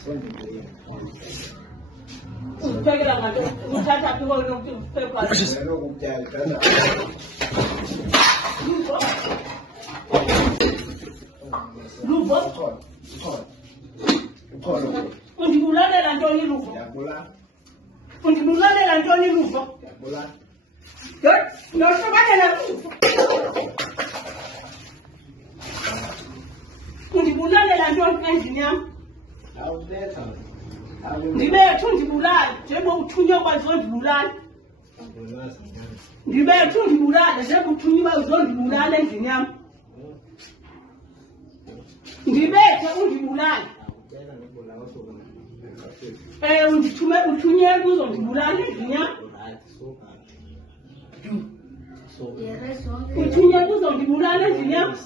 Take it out. We'll try to go to paper. Undibulale la ntoni luvo. Undibulale la ntoni luvo. No sabane la luvo. Undibulale la ntoni engineer. Ndibethu ndibulale njengoba uthunywa kwazondibulala. Ndibethu ndibulale njengoba uthunywa kwazondibulala endlini yami. Ndibethe undibulale. Undithume uthunywe kuzondibulala endlini yami. Uthunywe kuzondibulala endlini yami.